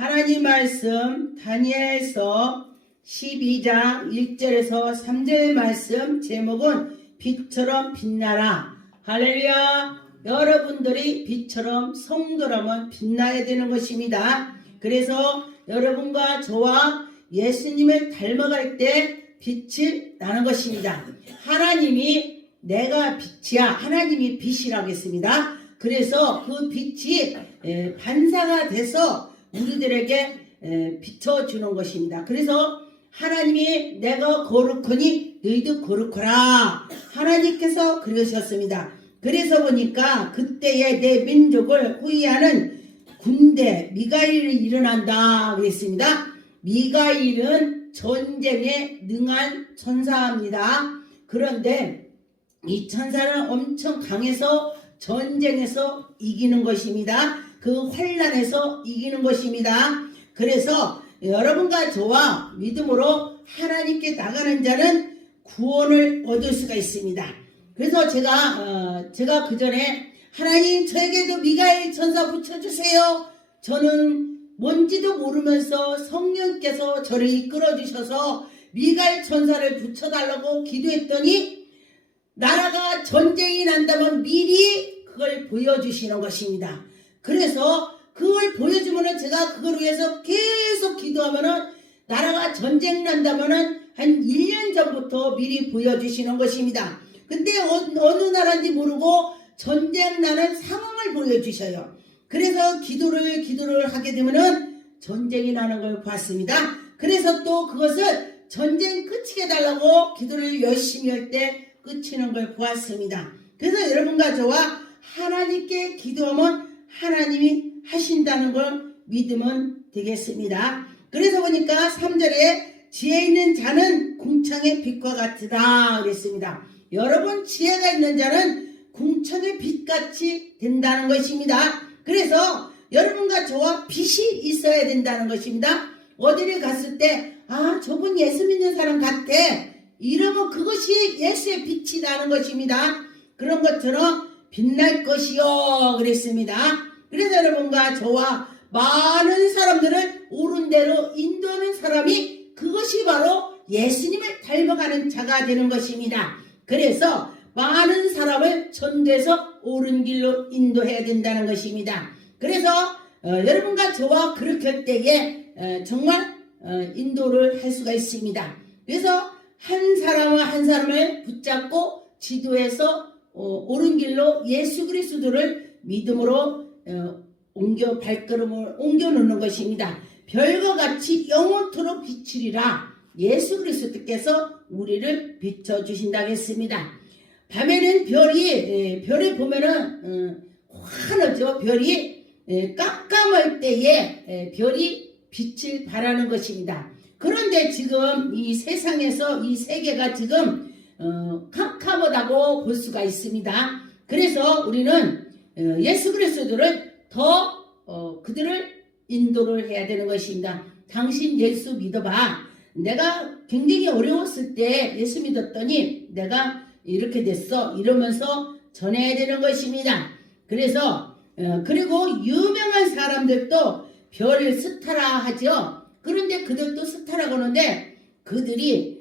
하나님 말씀 다니엘서 12장 1절에서 3절 말씀 제목은 빛처럼 빛나라. 할렐루야. 여러분들이 빛처럼 성도라면 빛나야 되는 것입니다. 그래서 여러분과 저와 예수님을 닮아갈 때 빛이 나는 것입니다. 하나님이 내가 빛이야. 하나님이 빛이라고 했습니다. 그래서 그 빛이 반사가 돼서 우리들에게 비춰주는 것입니다. 그래서 하나님이 내가 거룩하니 너희도 거룩하라. 하나님께서 그러셨습니다. 그래서 보니까 그때의 내 민족을 호위하는 군대 미가일이 일어난다 그랬습니다. 미가일은 전쟁에 능한 천사입니다. 그런데 이 천사는 엄청 강해서 전쟁에서 이기는 것입니다. 그 환난에서 이기는 것입니다. 그래서 여러분과 저와 믿음으로 하나님께 나가는 자는 구원을 얻을 수가 있습니다. 그래서 제가 그 전에 하나님 저에게도 미가엘 천사 붙여주세요. 저는 뭔지도 모르면서 성령께서 저를 이끌어 주셔서 미가엘 천사를 붙여달라고 기도했더니 나라가 전쟁이 난다면 미리 그걸 보여주시는 것입니다. 그래서 그걸 보여주면은 제가 그걸 위해서 계속 기도하면은 나라가 전쟁 난다면은 한 1년 전부터 미리 보여주시는 것입니다. 근데 어느 나라인지 모르고 전쟁 나는 상황을 보여주셔요. 그래서 기도를 하게 되면은 전쟁이 나는 걸 봤습니다. 그래서 또 그것을 전쟁 끝이게 달라고 기도를 열심히 할 때 끝이는 걸 보았습니다. 그래서 여러분과 저와 하나님께 기도하면 하나님이 하신다는 걸 믿으면 되겠습니다. 그래서 보니까 3절에 지혜 있는 자는 궁창의 빛과 같으다 그랬습니다. 여러분 지혜가 있는 자는 궁창의 빛같이 된다는 것입니다. 그래서 여러분과 저와 빛이 있어야 된다는 것입니다. 어디를 갔을 때 저분 예수 믿는 사람 같아. 이러면 그것이 예수의 빛이 나는 것입니다. 그런 것처럼 빛날 것이요 그랬습니다. 그래서 여러분과 저와 많은 사람들을 옳은 대로 인도하는 사람이 그것이 바로 예수님을 닮아가는 자가 되는 것입니다. 그래서 많은 사람을 전도해서 옳은 길로 인도해야 된다는 것입니다. 그래서 여러분과 저와 그렇게 할 때에 정말 인도를 할 수가 있습니다. 그래서 한 사람과 한 사람을 붙잡고 지도해서 옳은 길로 예수 그리스도를 믿음으로 발걸음을 옮겨 놓는 것입니다. 별과 같이 영원토록 비추리라. 예수 그리스도께서 우리를 비춰주신다고 했습니다. 밤에는 별이 보면은 환하죠. 별이 깜깜할 때에 별이 빛을 발하는 것입니다. 그런데 지금 이 세상에서 이 세계가 지금 캄캄하다고 볼 수가 있습니다. 그래서 우리는 예수 그리스도를 더 그들을 인도를 해야 되는 것입니다. 당신 예수 믿어봐. 내가 굉장히 어려웠을 때 예수 믿었더니 내가 이렇게 됐어. 이러면서 전해야 되는 것입니다. 그래서 그리고 유명한 사람들도 별 스타라 하죠. 그런데 그들도 스타라고 하는데 그들이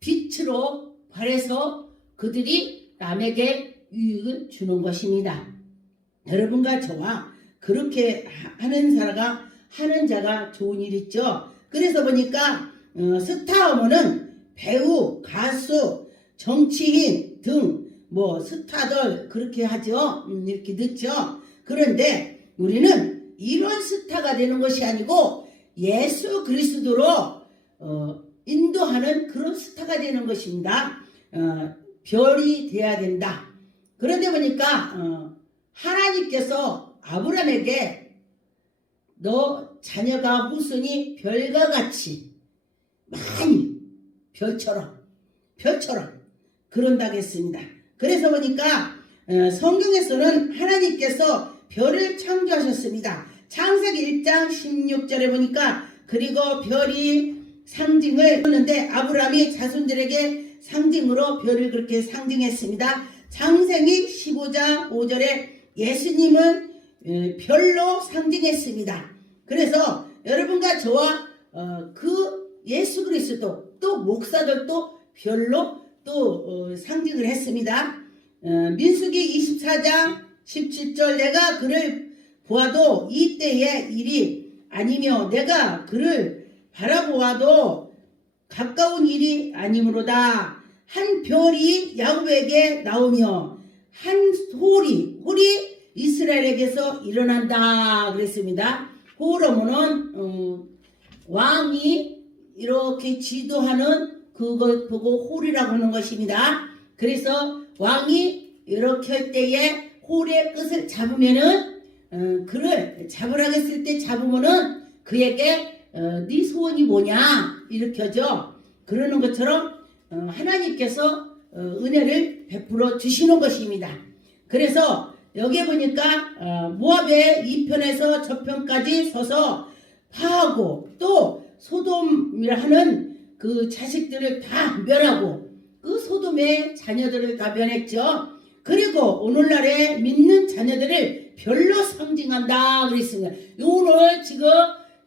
빛으로 발해서 그들이 남에게 유익을 주는 것입니다. 여러분과 저와 그렇게 하는 자가 좋은 일 있죠. 그래서 보니까 스타 하면은 배우, 가수, 정치인 등 스타들 그렇게 하죠. 이렇게 넣죠. 그런데 우리는 이런 스타가 되는 것이 아니고 예수 그리스도로 인도하는 그런 스타가 되는 것입니다. 별이 돼야 된다. 그런데 보니까 하나님께서 아브라함에게 너 자녀가 후손이 별과 같이 많이 별처럼 그런다고 했습니다. 그래서 보니까 성경에서는 하나님께서 별을 창조하셨습니다. 창세기 1장 16절에 보니까 그리고 별이 상징을 했는데 아브라함이 자손들에게 상징으로 별을 그렇게 상징했습니다. 창세기 15장 5절에 예수님은 별로 상징했습니다. 그래서 여러분과 저와 그 예수 그리스도 또 목사들도 별로 또 상징을 했습니다. 민수기 24장 17절 내가 그를 보아도 이때의 일이 아니며 내가 그를 바라보아도 가까운 일이 아니므로다. 한 별이 야곱에게 나오며 한 홀이 이스라엘에게서 일어난다 그랬습니다. 홀어머는 왕이 이렇게 지도하는 그것 보고 홀이라고 하는 것입니다. 그래서 왕이 이렇게 할 때에 홀의 끝을 잡으면은 그를 잡으라고 했을 때 잡으면은 그에게 네 소원이 뭐냐 이렇게 하죠. 그러는 것처럼 하나님께서 은혜를 베풀어 주시는 것입니다. 그래서 여기 보니까 모압의 이편에서 저편까지 서서 파하고 또 소돔이라 하는 그 자식들을 다 멸하고 그 소돔의 자녀들을 다 멸했죠. 그리고 오늘날의 믿는 자녀들을 별로 상징한다 그랬습니다. 오늘 지금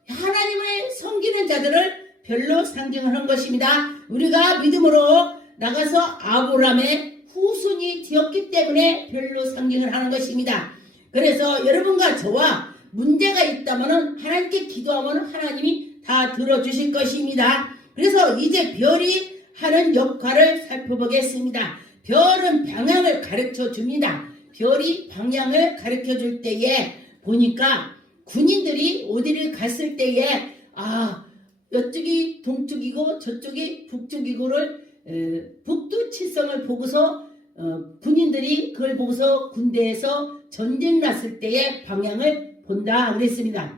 하나님을 섬기는 자들을 별로 상징하는 것입니다. 우리가 믿음으로 나가서 아브라함의 후손이 되었기 때문에 별로 상징을 하는 것입니다. 그래서 여러분과 저와 문제가 있다면 하나님께 기도하면 하나님이 다 들어주실 것입니다. 그래서 이제 별이 하는 역할을 살펴보겠습니다. 별은 방향을 가르쳐 줍니다. 별이 방향을 가르쳐 줄 때에 보니까 군인들이 어디를 갔을 때에 이쪽이 동쪽이고 저쪽이 북쪽이고를 북두칠성을 보고서 군인들이 그걸 보고서 군대에서 전쟁 났을 때의 방향을 본다 그랬습니다.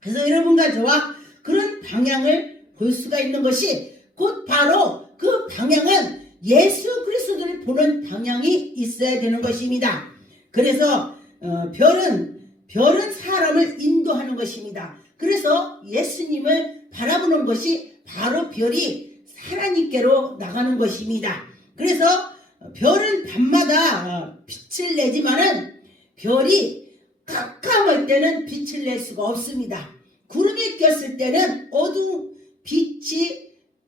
그래서 여러분과 저와 그런 방향을 볼 수가 있는 것이 곧 바로 그 방향은 예수 그리스도를 보는 방향이 있어야 되는 것입니다. 그래서 별은 사람을 인도하는 것입니다. 그래서 예수님을 바라보는 것이 바로 별이 하나님께로 나가는 것입니다. 그래서 별은 밤마다 빛을 내지만은 별이 깜깜할 때는 빛을 낼 수가 없습니다. 구름이 꼈을 때는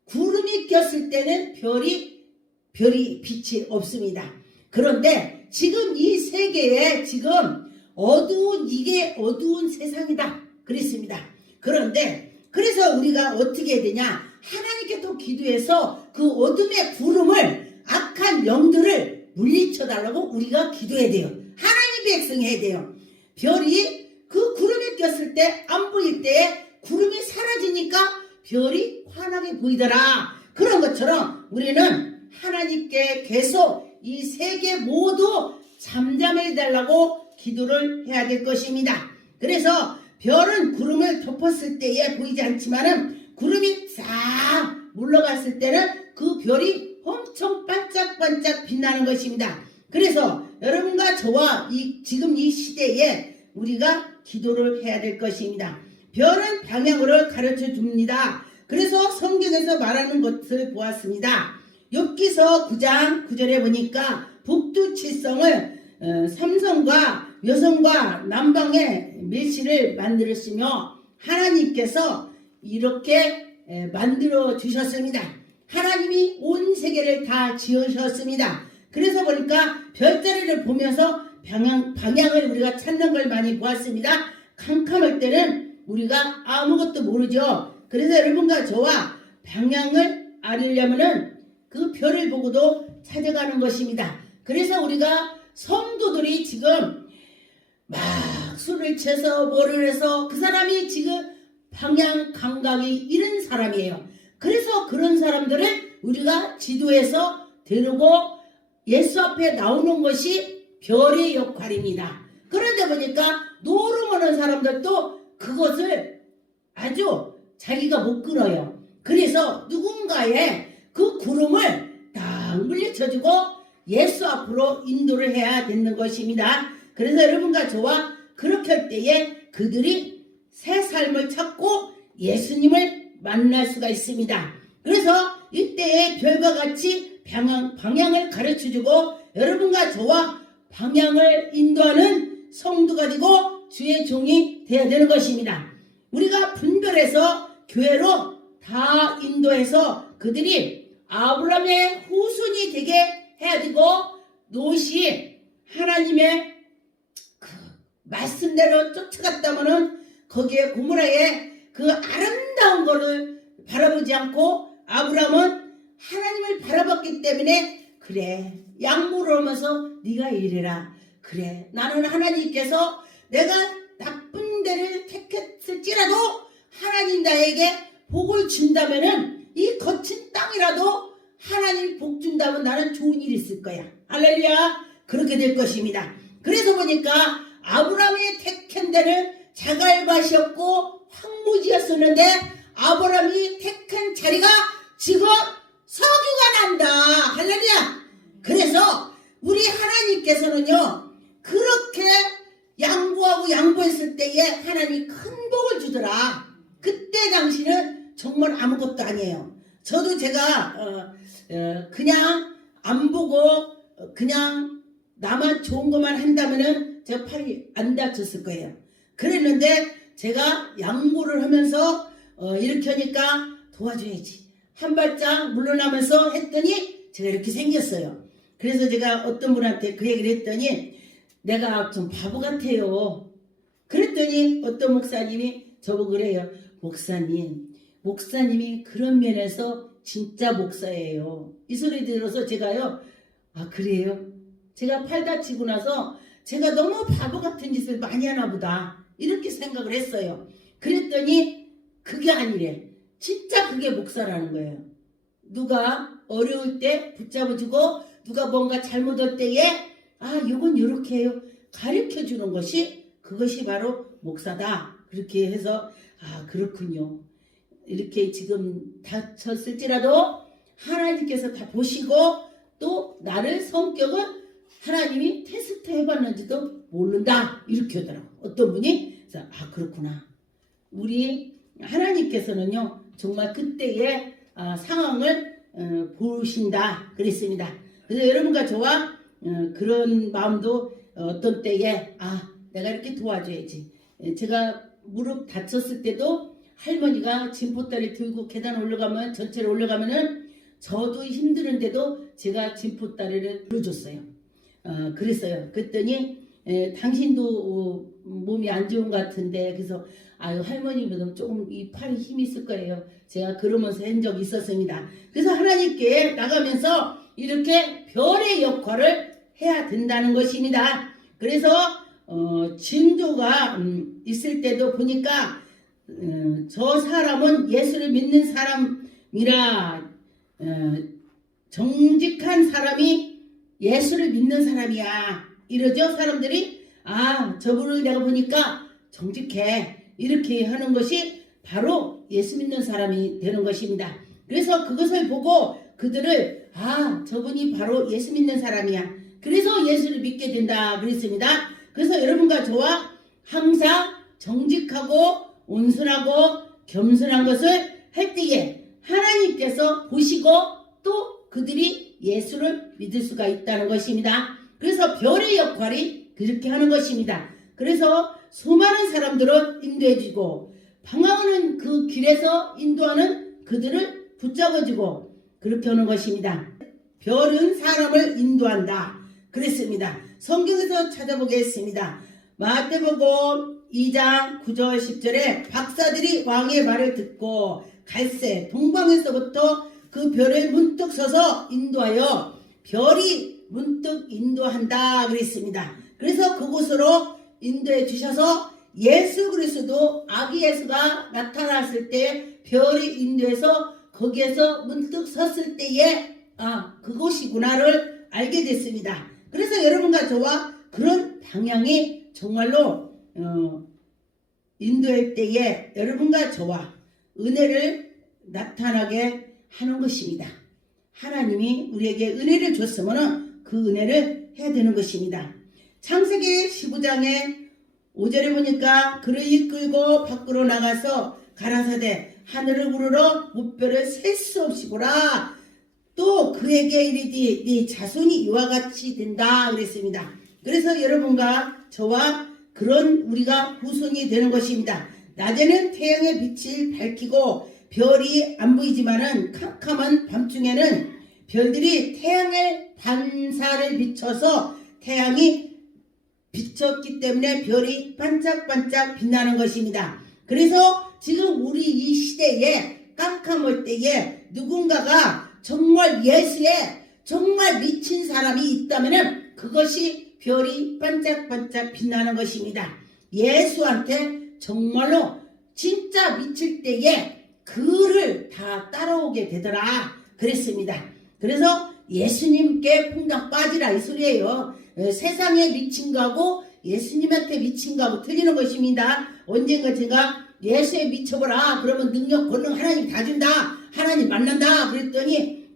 구름이 꼈을 때는 별이 빛이 없습니다. 그런데 지금 이 세계에 지금 이게 어두운 세상이다 그랬습니다. 그래서 우리가 어떻게 해야 되냐, 하나님께 또 기도해서 그 어둠의 구름을 악한 영들을 물리쳐 달라고 우리가 기도해야 돼요. 하나님 백성해야 돼요. 별이 그 구름에 꼈을 때 안 보일 때에 구름이 사라지니까 별이 환하게 보이더라. 그런 것처럼 우리는 하나님께 계속 이 세계 모두 잠잠해 달라고 기도를 해야 될 것입니다. 그래서 별은 구름을 덮었을 때에 보이지 않지만은 구름이 싹 물러갔을 때는 그 별이 엄청 반짝반짝 빛나는 것입니다. 그래서 여러분과 저와 지금 이 시대에 우리가 기도를 해야 될 것입니다. 별은 방향으로 가르쳐 줍니다. 그래서 성경에서 말하는 것을 보았습니다. 욥기서 9장 9절에 보니까 북두칠성을 삼성과 여성과 남방의 메시를 만들었으며 하나님께서 이렇게 만들어 주셨습니다. 하나님이 온 세계를 다 지으셨습니다. 그래서 보니까 별자리를 보면서 방향을 우리가 찾는 걸 많이 보았습니다. 캄캄할 때는 우리가 아무것도 모르죠. 그래서 여러분과 저와 방향을 알으려면은 그 별을 보고도 찾아가는 것입니다. 그래서 우리가 성도들이 지금 막 술을 취해서 뭐를 해서 그 사람이 지금 방향 감각이 이런 사람이에요. 그래서 그런 사람들을 우리가 지도해서 데리고 예수 앞에 나오는 것이 별의 역할입니다. 그런데 보니까 노름하는 사람들도 그것을 아주 자기가 못 끊어요. 그래서 누군가의 그 구름을 딱 물리쳐주고 예수 앞으로 인도를 해야 되는 것입니다. 그래서 여러분과 저와 그렇게 할 때에 그들이 새 삶을 찾고 예수님을 만날 수가 있습니다. 그래서 이때에 별과 같이 방향을 가르쳐주고 여러분과 저와 방향을 인도하는 성도가 되고 주의 종이 되어야 되는 것입니다. 우리가 분별해서 교회로 다 인도해서 그들이 아브라함의 후손이 되게 해야 되고, 롯이 하나님의 그 말씀대로 쫓아갔다면은 거기에 고모라에 그 아름다운 거를 바라보지 않고, 아브라함은 하나님을 바라봤기 때문에, 그래, 양보를 하면서 네가 이래라. 그래, 나는 하나님께서 내가 나쁜 데를 택했을지라도 하나님 나에게 복을 준다면은, 이 거친 땅이라도 하나님 복 준다면 나는 좋은 일이 있을 거야. 할렐루야. 그렇게 될 것입니다. 그래서 보니까 아브라함이 택한 데는 자갈밭이었고 황무지였었는데, 아브라함이 택한 자리가 지금 석유가 난다. 할렐루야. 그래서 우리 하나님께서는요, 그렇게 양보하고 양보했을 때에 하나님이 큰 복을 주더라. 그때 당시는 정말 아무것도 아니에요. 저도 제가 그냥 안 보고 그냥 나만 좋은 것만 한다면은 제가 팔이 안 다쳤을 거예요. 그랬는데 제가 양보를 하면서 이렇게 하니까 도와줘야지, 한 발짝 물러나면서 했더니 제가 이렇게 생겼어요. 그래서 제가 어떤 분한테 그 얘기를 했더니 내가 좀 바보 같아요. 그랬더니 어떤 목사님이 저보고 그래요. 목사님이 그런 면에서 진짜 목사예요. 이 소리 들어서 제가요, 아 그래요? 제가 팔 다치고 나서 제가 너무 바보 같은 짓을 많이 하나 보다, 이렇게 생각을 했어요. 그랬더니 그게 아니래. 진짜 그게 목사라는 거예요. 누가 어려울 때 붙잡아주고, 누가 뭔가 잘못할 때에 아 이건 이렇게 해요, 가르쳐주는 것이, 그것이 바로 목사다. 그렇게 해서 아 그렇군요. 이렇게 지금 다쳤을지라도 하나님께서 다 보시고, 또 나를 성격을 하나님이 테스트 해봤는지도 모른다, 이렇게 하더라고 어떤 분이. 그래서 아 그렇구나. 우리 하나님께서는요 정말 그때의 상황을 보신다 그랬습니다. 그래서 여러분과 저와 그런 마음도 어떤 때에 내가 이렇게 도와줘야지. 제가 무릎 다쳤을 때도 할머니가 진포다리 들고 계단 올라가면, 전체를 올라가면은 저도 힘드는데도 제가 진포다리를 들어줬어요. 그랬어요. 그랬더니 당신도 몸이 안 좋은 것 같은데, 그래서 아유 할머니보다 조금 이 팔에 힘이 있을 거예요. 제가 그러면서 한 적이 있었습니다. 그래서 하나님께 나가면서 이렇게 별의 역할을 해야 된다는 것입니다. 그래서 증조가 있을 때도 보니까 저 사람은 예수를 믿는 사람이라, 정직한 사람이 예수를 믿는 사람이야, 이러죠 사람들이. 저분을 내가 보니까 정직해, 이렇게 하는 것이 바로 예수 믿는 사람이 되는 것입니다. 그래서 그것을 보고 그들을 저분이 바로 예수 믿는 사람이야, 그래서 예수를 믿게 된다 그랬습니다. 그래서 여러분과 저와 항상 정직하고 온순하고 겸손한 것을 할 때에 하나님께서 보시고 또 그들이 예수를 믿을 수가 있다는 것입니다. 그래서 별의 역할이 그렇게 하는 것입니다. 그래서 수많은 사람들을 인도해주고, 방황하는 그 길에서 인도하는 그들을 붙잡아주고, 그렇게 하는 것입니다. 별은 사람을 인도한다 그랬습니다. 성경에서 찾아보겠습니다. 마태복음 2장 9절 10절에 박사들이 왕의 말을 듣고 갈새 동방에서부터 그 별을 문득 서서 인도하여 별이 문득 인도한다 그랬습니다. 그래서 그곳으로 인도해 주셔서 예수 그리스도 아기 예수가 나타났을 때 별이 인도해서 거기에서 문득 섰을 때에 그곳이구나를 알게 됐습니다. 그래서 여러분과 저와 그런 방향이 정말로 인도할 때에 여러분과 저와 은혜를 나타나게 하는 것입니다. 하나님이 우리에게 은혜를 줬으면 그 은혜를 해야 되는 것입니다. 창세기 15장에 5절에 보니까 그를 이끌고 밖으로 나가서 가라사대 하늘을 우러러 무뼈를 셀 수 없이 보라. 또 그에게 이르되 네 자손이 이와 같이 된다 그랬습니다. 그래서 여러분과 저와 그런 우리가 후손이 되는 것입니다. 낮에는 태양의 빛을 밝히고 별이 안 보이지만은 캄캄한 밤중에는 별들이 태양의 반사를 비춰서 태양이 비쳤기 때문에 별이 반짝반짝 빛나는 것입니다. 그래서 지금 우리 이 시대에 깜깜할 때에 누군가가 정말 예수에 정말 미친 사람이 있다면 그것이 별이 반짝반짝 빛나는 것입니다. 예수한테 정말로 진짜 미칠 때에 그를 다 따라오게 되더라 그랬습니다. 그래서 예수님께 퐁당 빠지라 이 소리예요. 세상에 미친 거하고 예수님한테 미친 거하고 틀리는 것입니다. 언젠가 제가 예수에 미쳐보라 그러면 능력 권능 하나님 다 준다 하나님 만난다 그랬더니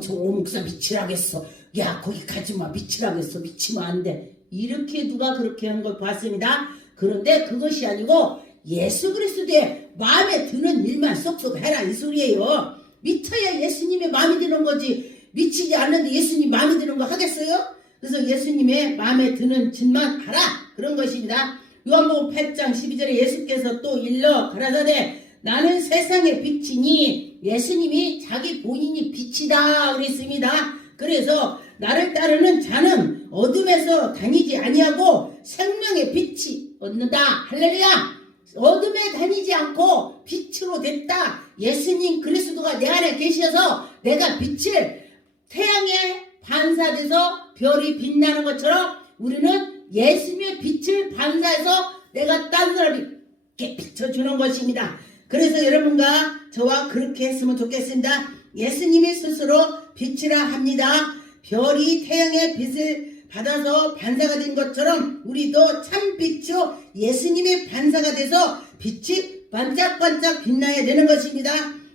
저 목사 미치라겠어. 야 거기 가지마 미치라겠어. 미치면 안 돼. 이렇게 누가 그렇게 한 걸 봤습니다. 그런데 그것이 아니고 예수 그리스도의 마음에 드는 일만 쏙쏙 해라 이 소리예요. 미쳐야 예수님의 마음에 드는 거지. 미치지 않는데 예수님 마음에 드는 거 하겠어요? 그래서 예수님의 마음에 드는 짓만 하라 그런 것입니다. 요한복음 8장 12절에 예수께서 또 일러 가라사대 나는 세상의 빛이니 예수님이 자기 본인이 빛이다 그랬습니다. 그래서 나를 따르는 자는 어둠에서 다니지 아니하고 생명의 빛이 얻는다. 할렐루야. 어둠에 다니지 않고 빛으로 됐다. 예수님 그리스도가 내 안에 계셔서 내가 빛을 태양에 반사돼서 별이 빛나는 것처럼 우리는 예수님의 빛을 반사해서 내가 딴 사람에게 비춰주는 것입니다. 그래서 여러분과 저와 그렇게 했으면 좋겠습니다. 예수님이 스스로 빛이라 합니다. 별이 태양의 빛을 받아서 반사가 된 것처럼 우리도 참 빛으로 예수님의 반사가 돼서 빛이 반짝반짝 빛나야 되는 것입니다.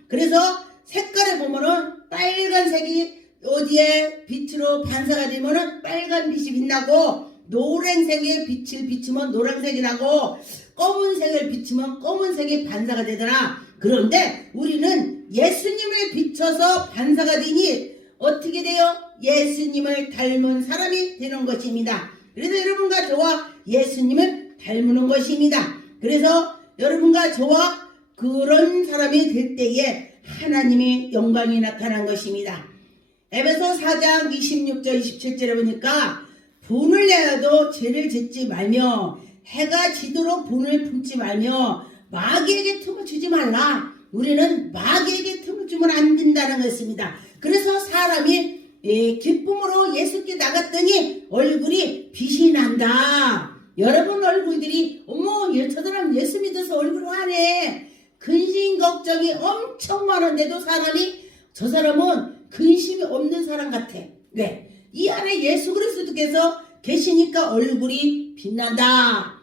그래서 색깔을 보면은 빨간색이 어디에 빛으로 반사가 되면은 빨간 빛이 빛나고 노란색의 빛을 비추면 노란색이 나고 검은색을 비추면 검은색이 반사가 되더라. 그런데 우리는 예수님을 비춰서 반사가 되니 어떻게 돼요? 예수님을 닮은 사람이 되는 것입니다. 그래서 여러분과 저와 예수님을 닮는 것입니다. 그래서 여러분과 저와 그런 사람이 될 때에 하나님의 영광이 나타난 것입니다. 에베소 4장 26절 27절에 보니까 분을 내어도 죄를 짓지 말며 해가 지도록 분을 품지 말며 마귀에게 틈을 주지 말라. 우리는 마귀에게 틈을 주면 안 된다는 것입니다. 그래서 사람이 기쁨으로 예수께 나갔더니 얼굴이 빛이 난다. 여러분 얼굴들이 어머 저 사람 예수 믿어서 얼굴 화내. 근심 걱정이 엄청 많은데도 사람이 저 사람은 근심이 없는 사람 같아. 왜? 이 안에 예수 그리스도께서 계시니까 얼굴이 빛난다.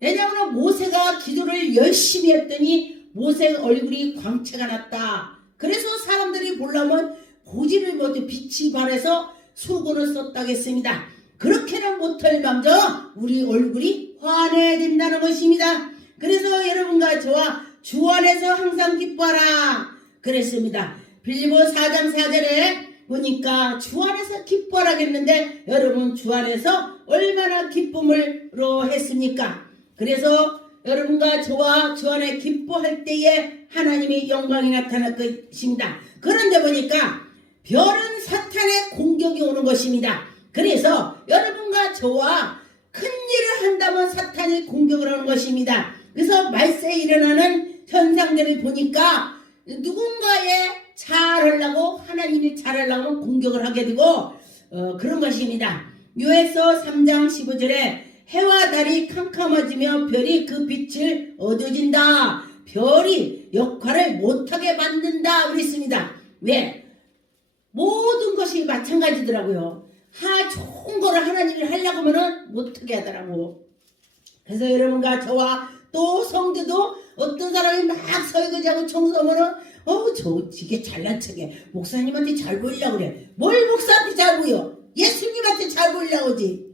왜냐하면 모세가 기도를 열심히 했더니 모세 얼굴이 광채가 났다. 그래서 사람들이 보려면 고지를 모두 빛이 발해서 수건을 썼다겠습니다. 그렇게는 못할 망정 우리 얼굴이 환해야 된다는 것입니다. 그래서 여러분과 저와 주 안에서 항상 기뻐하라 그랬습니다. 빌립보 4장 4절에 보니까 주 안에서 기뻐하라겠는데 여러분 주 안에서 얼마나 기쁨으로 했습니까? 그래서 여러분과 저와 주 안에 기뻐할 때에 하나님의 영광이 나타날 것입니다. 그런데 보니까 별은 사탄의 공격이 오는 것입니다. 그래서 여러분과 저와 큰 일을 한다면 사탄이 공격을 하는 것입니다. 그래서 말세에 일어나는 현상들을 보니까 누군가의 잘하려고 하나님이 잘하려고 공격을 하게 되고 그런 것입니다. 요에서 3장 15절에 해와 달이 캄캄해지며 별이 그 빛을 어두워진다. 별이 역할을 못하게 만든다 그랬습니다. 왜? 모든 것이 마찬가지더라고요. 좋은 거를 하나님이 하려고 하면 못하게 하더라고. 그래서 여러분과 저와 또 성도도 어떤 사람이 막 설거지하고 청소하면은 이게 잘난 척해. 목사님한테 잘 보이려고 그래. 뭘 목사한테 잘 보여? 예수님한테 잘 보이려고 하지.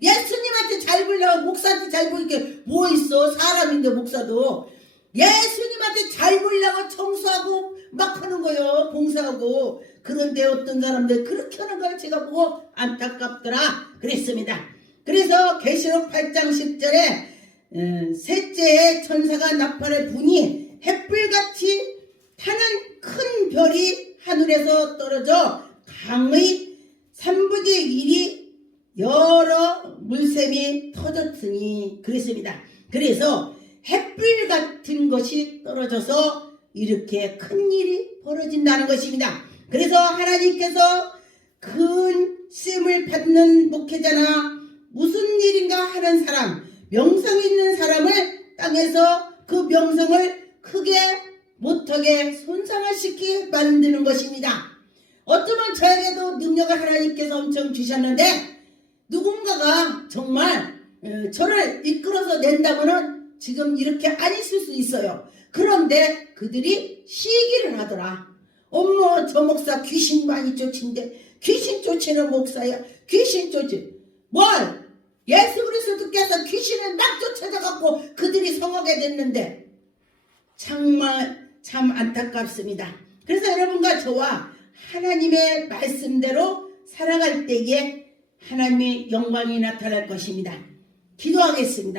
예수님한테 잘 보이려고 목사한테 잘 보이게 뭐 있어? 사람인데 목사도. 예수님한테 잘 보이려고 청소하고 막 하는 거예요. 봉사하고. 그런데 어떤 사람들 그렇게 하는 걸 제가 보고 안타깝더라 그랬습니다. 그래서 계시록 8장 10절에 셋째의 천사가 나팔을 부니 햇불같이 타는 큰 별이 하늘에서 떨어져 강의 3분의 1이 여러 물샘이 터졌으니 그랬습니다. 그래서 햇불 같은 것이 떨어져서 이렇게 큰 일이 벌어진다는 것입니다. 그래서 하나님께서 큰 쓰임을 받는 목회자나 무슨 일인가 하는 사람, 명성 있는 사람을 땅에서 그 명성을 크게 못하게 손상을 시키게 만드는 것입니다. 어쩌면 저에게도 능력을 하나님께서 엄청 주셨는데 누군가가 정말 저를 이끌어서 낸다면은 지금 이렇게 안 있을 수 있어요. 그런데 그들이 시기를 하더라. 어머 저 목사 귀신 많이 쫓인데 귀신 쫓이는 목사야. 귀신 쫓지. 뭘? 예수 그리스도께서 귀신을 막 쫓아져갖고 그들이 성하게 됐는데 정말 참 안타깝습니다. 그래서 여러분과 저와 하나님의 말씀대로 살아갈 때에 하나님의 영광이 나타날 것입니다. 기도하겠습니다.